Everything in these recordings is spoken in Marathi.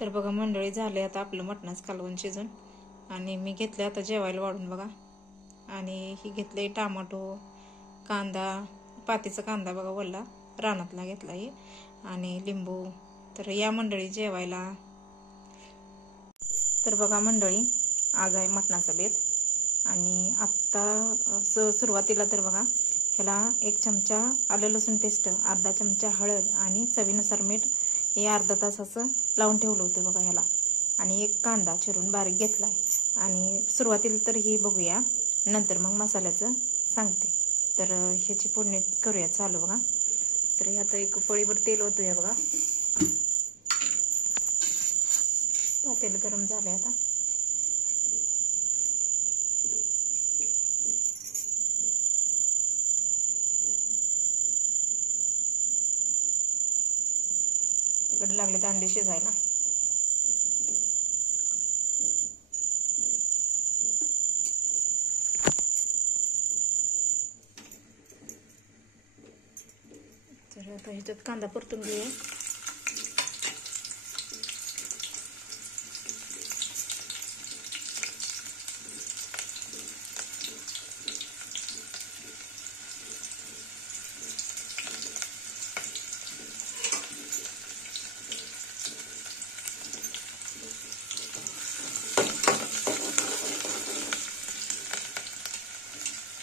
तर बघा मंडळी, झाले आता आपलं मटणाचं कालवण शिजून आणि मी घेतले आता जेवायला वाढून बघा. आणि ही घेतले टमाटो, कांदा, पातीचा कांदा बघा वल्ला रानातला घेतला ही, आणि लिंबू. तर या मंडळी जेवायला. तर बघा मंडळी, आज आहे मटणाचा बेत. आणि आत्ता सुरुवातीला तर बघा ह्याला 1 चमचा आलं लसूण पेस्ट, अर्धा चमचा हळद आणि चवीनुसार मीठ हे अर्धा तास असं लावून ठेवलं होतं बघा ह्याला. आणि 1 कांदा चिरून बारीक घेतलाय. आणि सुरुवातीला तर ही बघूया, नंतर मग मसाल्याचं सांगते. तर ह्याची फोडणी करूया चालू बघा. तर ह्यात 1 पळीभर तेल होतोय बघा. तेल गरम झालंय आता. इकडे लागले तर अंडे शिजायला. तर आता ह्याच्यात कांदा परतून घेऊया.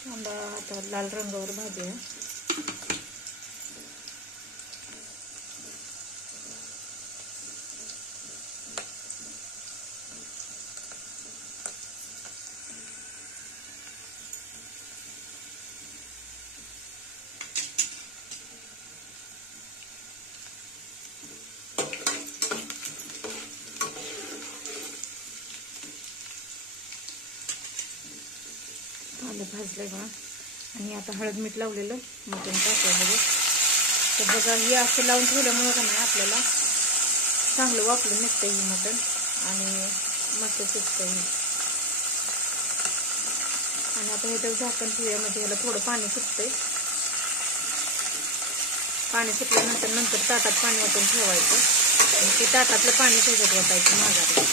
कांदा आता लाल रंगावर भाजूया. आलं भाजलंय बघा. आणि आता हळद मीठ लावलेलं मटण टाकलं. तर बघा हे असं लावून ठेवल्यामुळं का नाही आपल्याला चांगलं वापरून निघतं ही मटण आणि मस्त शिजतं ही. आणि आता हे तर झाकण ठेवूया, म्हणजे ह्याला थोडं पाणी सुटतंय. पाणी सुटल्यानंतर ताटात पाणी ओतून ठेवायचं आणि ते ताटातलं पाणी त्याच्यात ओतायचं माघारी.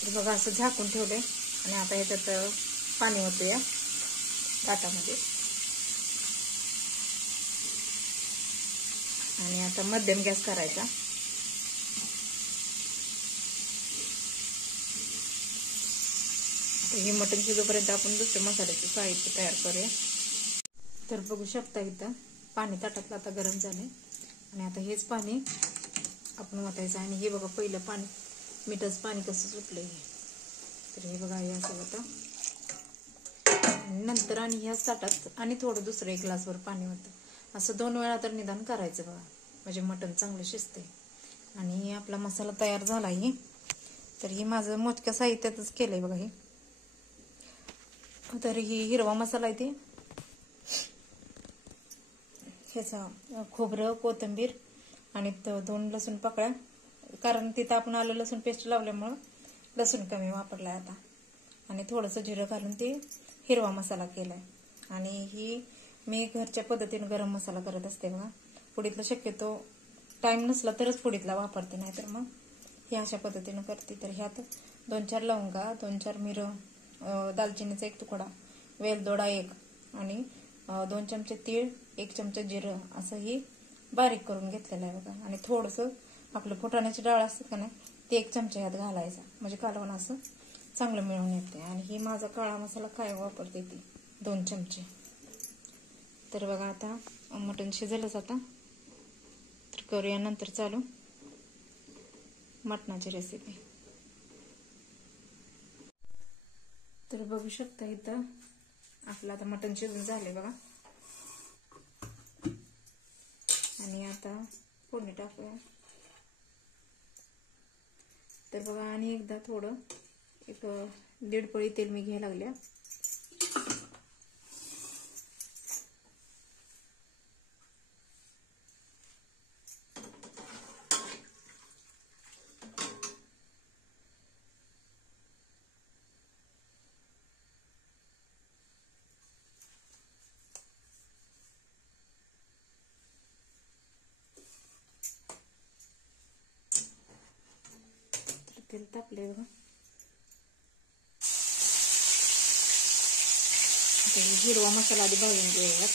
तर बघा असं झाकून ठेवले. आणि आता ह्याच्यात पाणी ओतूया ताटामध्ये. आणि आता मध्यम गॅस करायचा. हे मटण शिजोपर्यंत आपण दुसऱ्या मसाल्याचं साहित्य तयार करूया. तर बघू शकता इथं पाणी ताटातलं आता गरम झाले. आणि आता हेच पाणी आपण ओतायचं. आणि हे बघा पहिलं पाणी, मिठाचं पाणी कसं सुटलंय हे. तर हे बघा हे असं होतं. नंतर आणि ह्याच ताटात आणि थोडं दुसरं 1 ग्लासवर पाणी होतं. असं 2 वेळा तर निदान करायचं बघा, म्हणजे मटण चांगलं शिजते. आणि आपला मसाला तयार झाला ही. तर ही माझं मोजक्या साहित्यातच केलंय बघा हे. तर ही हिरवा मसाला आहे ते ह्याचा खोबरं, कोथिंबीर आणि 2 लसूण पाकळ्या, कारण तिथं आपण आलं लसूण पेस्ट लावल्यामुळं लसूण कमी वापरलाय आता. आणि थोडंसं जिरं घालून ते हिरवा मसाला केलाय. आणि ही मी घरच्या पद्धतीने गरम मसाला करत असते बघा. पुडीतला शक्यतो टाइम नसला तरच पुडीतला वापरते, नाही तर मग हे अशा पद्धतीने करते. तर ह्यात 2-4 लवंगा, 2-4 मिरं, दालचिनीचा 1 तुकडा, वेलदोडा 1 आणि 2 चमचे तीळ, 1 चमचा जिरं असं ही बारीक करून घेतलेलं आहे बघा. आणि थोडंसं आपलं फुटाण्याची डाळ असते का नाही, ते 1 चमचा ह्यात घालायचा, म्हणजे कालवण असं चांगलं मिळून येते. आणि ही माझा काळा मसाला काय वापरते ती 2 चमचे. तर बघा आता मटण शिजलंच आता. तर करूया नंतर चालू मटणाची रेसिपी. तर बघू शकता इथं आपलं आता मटण शिजून झाले बघा. आणि आता फोडणी टाकूया. तर बघा आणि एकदा थोडं 1.5 पळी तेल मी घ्यायला लागल्या. तेल तापले बघा. हिरवा मसाला आधी भाजून घेऊयात.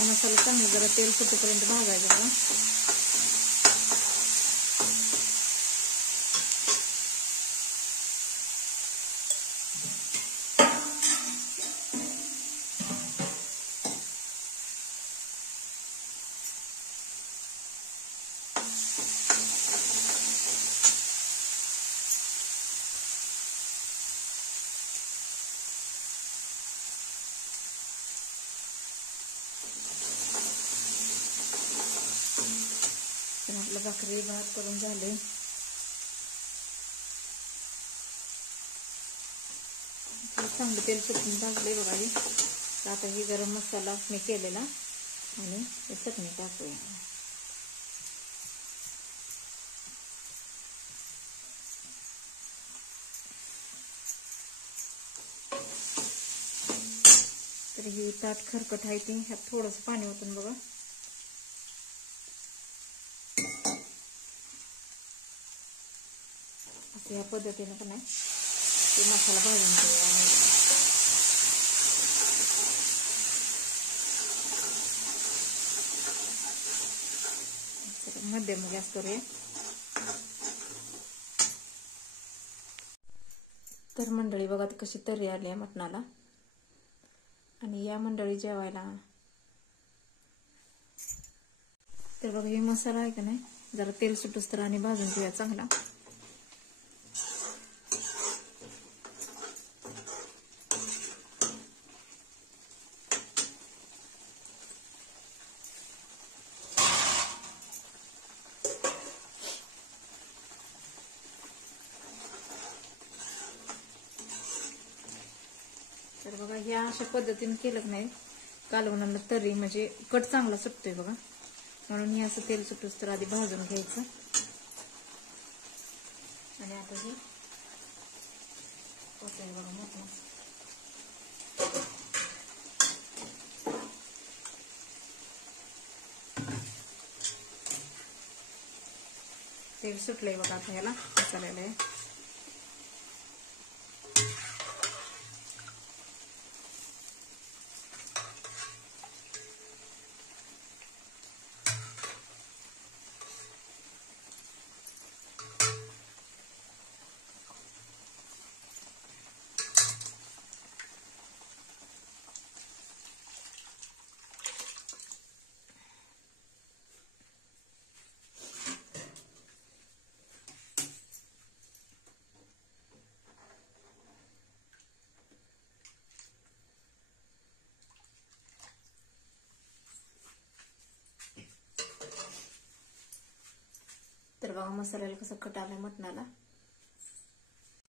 मसाला चांगला जरा तेल सुटेपर्यंत भाजायचा बघा. आपलं भाकरी भात करून झाले. चांगलं तेल सुटून भाजले बघा. आता ही गरम मसाला मी केलेला आणि चटणी टाकूया. तर ही ताट खरकट आहे ती, ह्यात थोडंसं पाणी ओतून बघा. या पद्धतीने पण आहे ते मसाला भाजून घेऊया. मध्यम गॅस करूया. तर मंडळी बघा कशी तर्री आली आहे मटणाला. आणि या मंडळी जेवायला. तर बघा हे मसाला आहे का नाही, जरा तेल सुटूस तर आणि भाजून घेऊया चांगला. तर बघा ह्या अशा पद्धतीने केलं की नाही कालवणाला तर्री म्हणजे कट चांगला सुटतोय बघा. म्हणून हे असं तेल सुटूस तर आधी भाजून घ्यायचं. आणि आता हे होतंय बघा मटण. तेल सुटलंय बघा आता ह्याला मसाल्याला. तर बघा मसाल्याला कसं कट आलाय मटणाला.